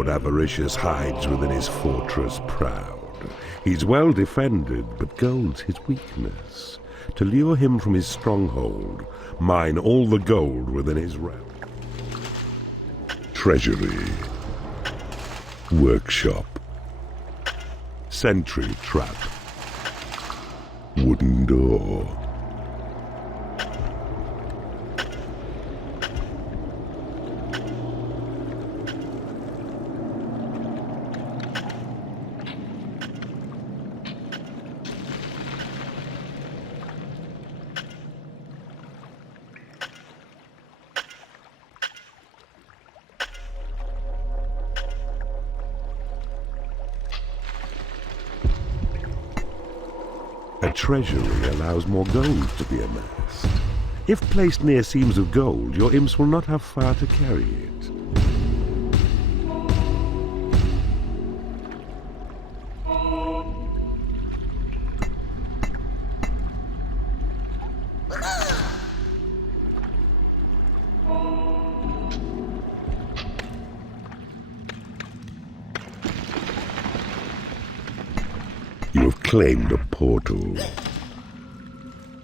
Lord Avaricious hides within his fortress proud. He's well defended, but gold's his weakness. To lure him from his stronghold, mine all the gold within his realm. Treasury. Workshop. Sentry trap. Wooden door. A treasury allows more gold to be amassed. If placed near seams of gold, your imps will not have far to carry it. You have claimed a portal.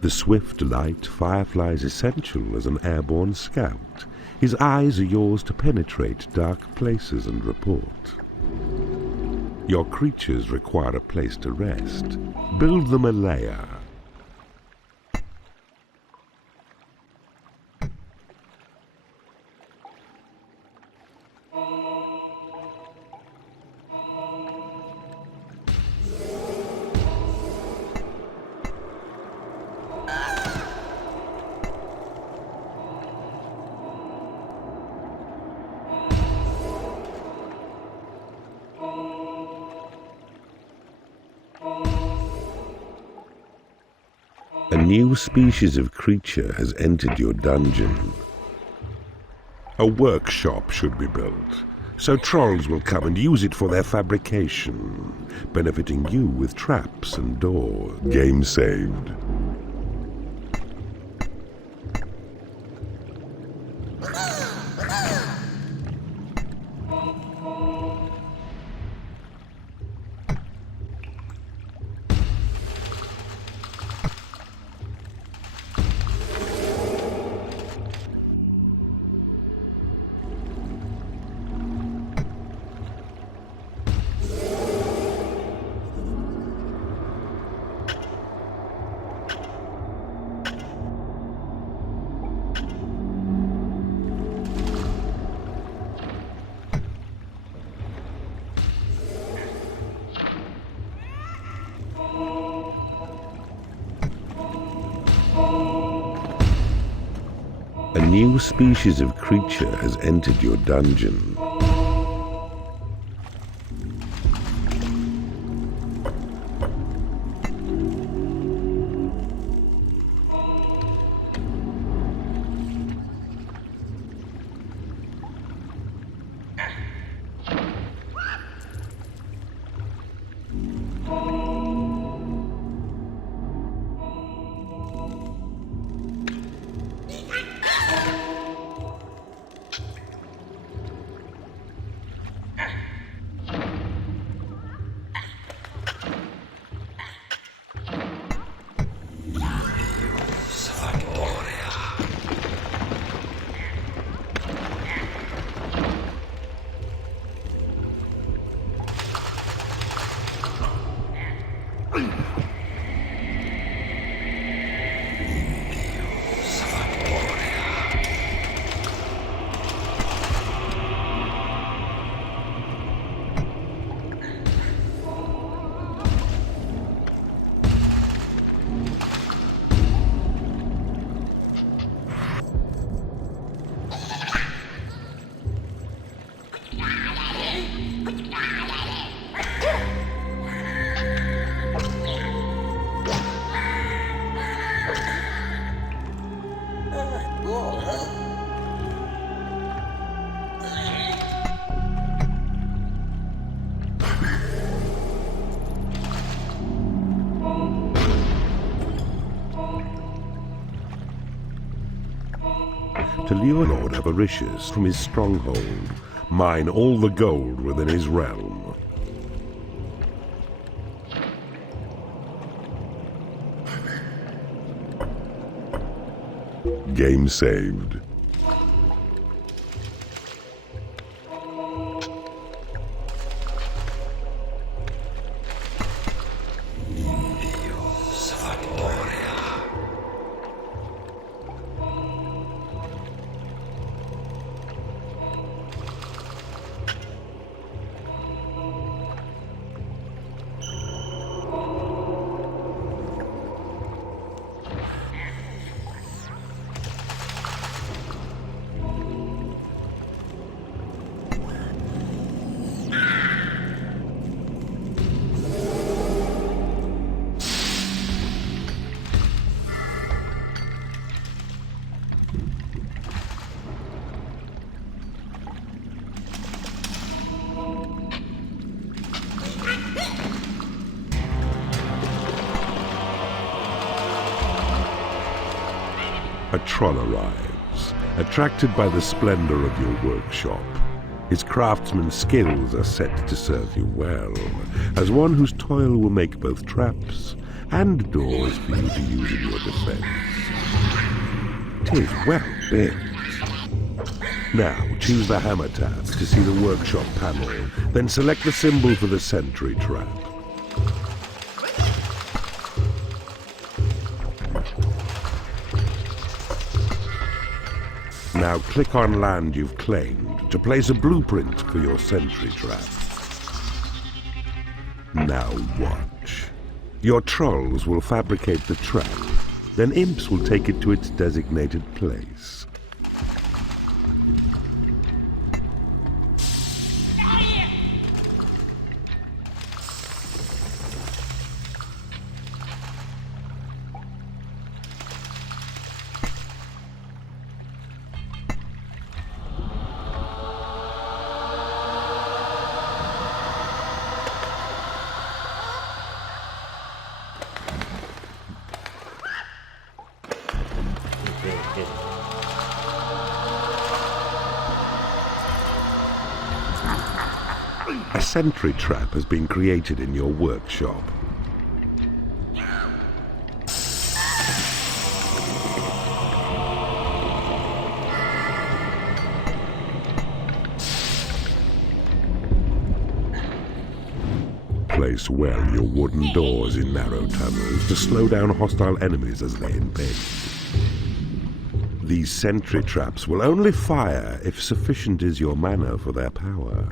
The swift light Firefly's essential as an airborne scout. His eyes are yours to penetrate dark places and report. Your creatures require a place to rest. Build them a lair. A new species of creature has entered your dungeon. A workshop should be built, so trolls will come and use it for their fabrication, benefiting you with traps and doors. Game saved. A new species of creature has entered your dungeon. To lure Lord Avaricious from his stronghold, mine all the gold within his realm. Game saved. A troll arrives, attracted by the splendor of your workshop. His craftsman's skills are set to serve you well, as one whose toil will make both traps and doors for you to use in your defense. 'Tis well built. Now choose the hammer tab to see the workshop panel, then select the symbol for the sentry trap. Now click on land you've claimed to place a blueprint for your sentry trap. Now watch. Your trolls will fabricate the trap, then imps will take it to its designated place. A sentry trap has been created in your workshop. Place well your wooden doors in narrow tunnels to slow down hostile enemies as they invade. These sentry traps will only fire if sufficient is your mana for their power.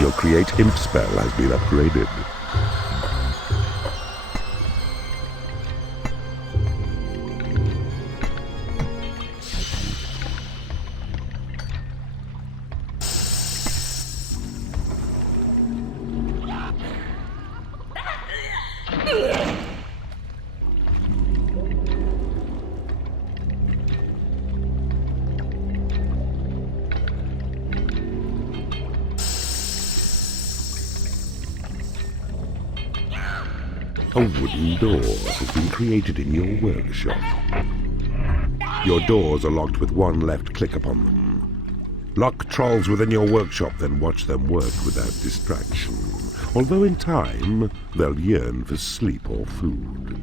Your Create Imp spell has been upgraded. A wooden door has been created in your workshop. Your doors are locked with one left click upon them. Lock trolls within your workshop, then watch them work without distraction, although in time they'll yearn for sleep or food.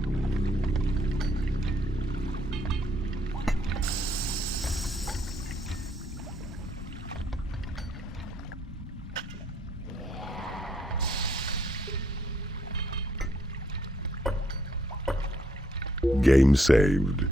Game saved.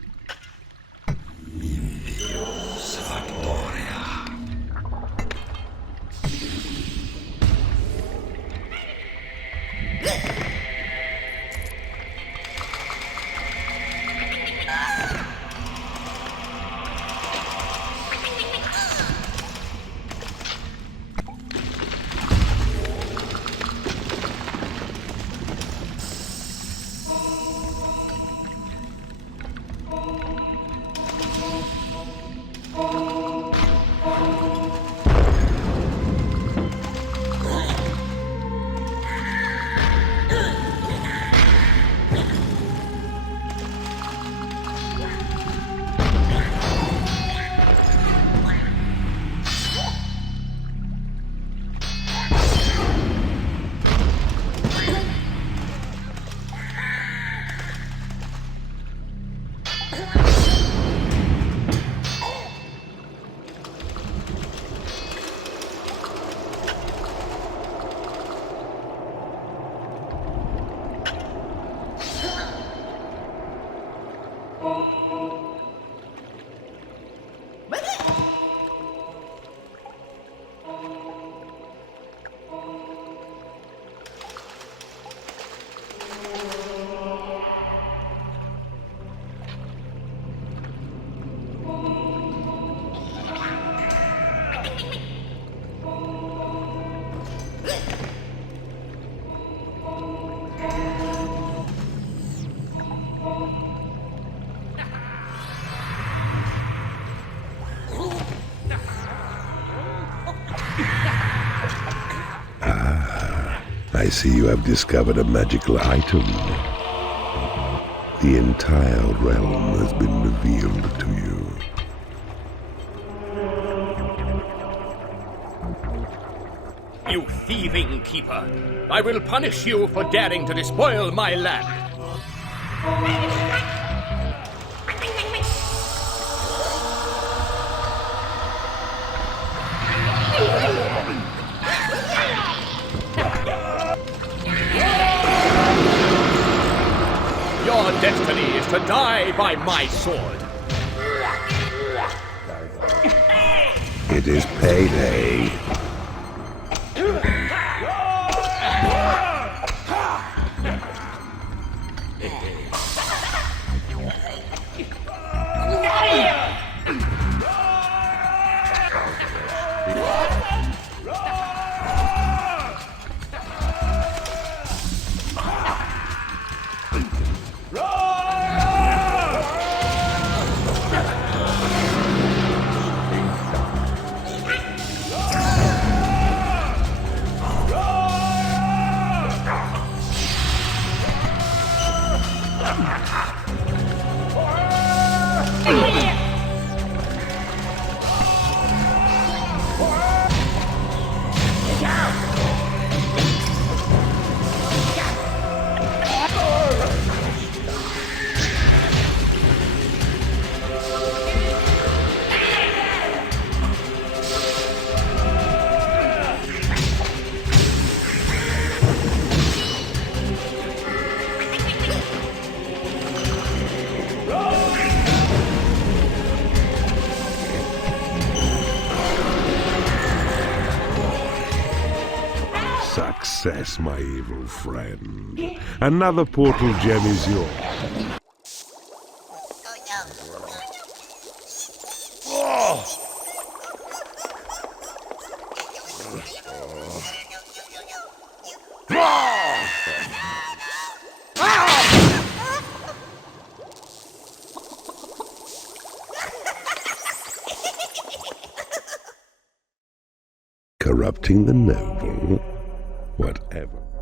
I see you have discovered a magical item. The entire realm has been revealed to you. You thieving keeper! I will punish you for daring to despoil my land! Your destiny is to die by my sword! It is payday. Success, my evil friend. Another portal gem is yours. Corrupting the noble? Whatever.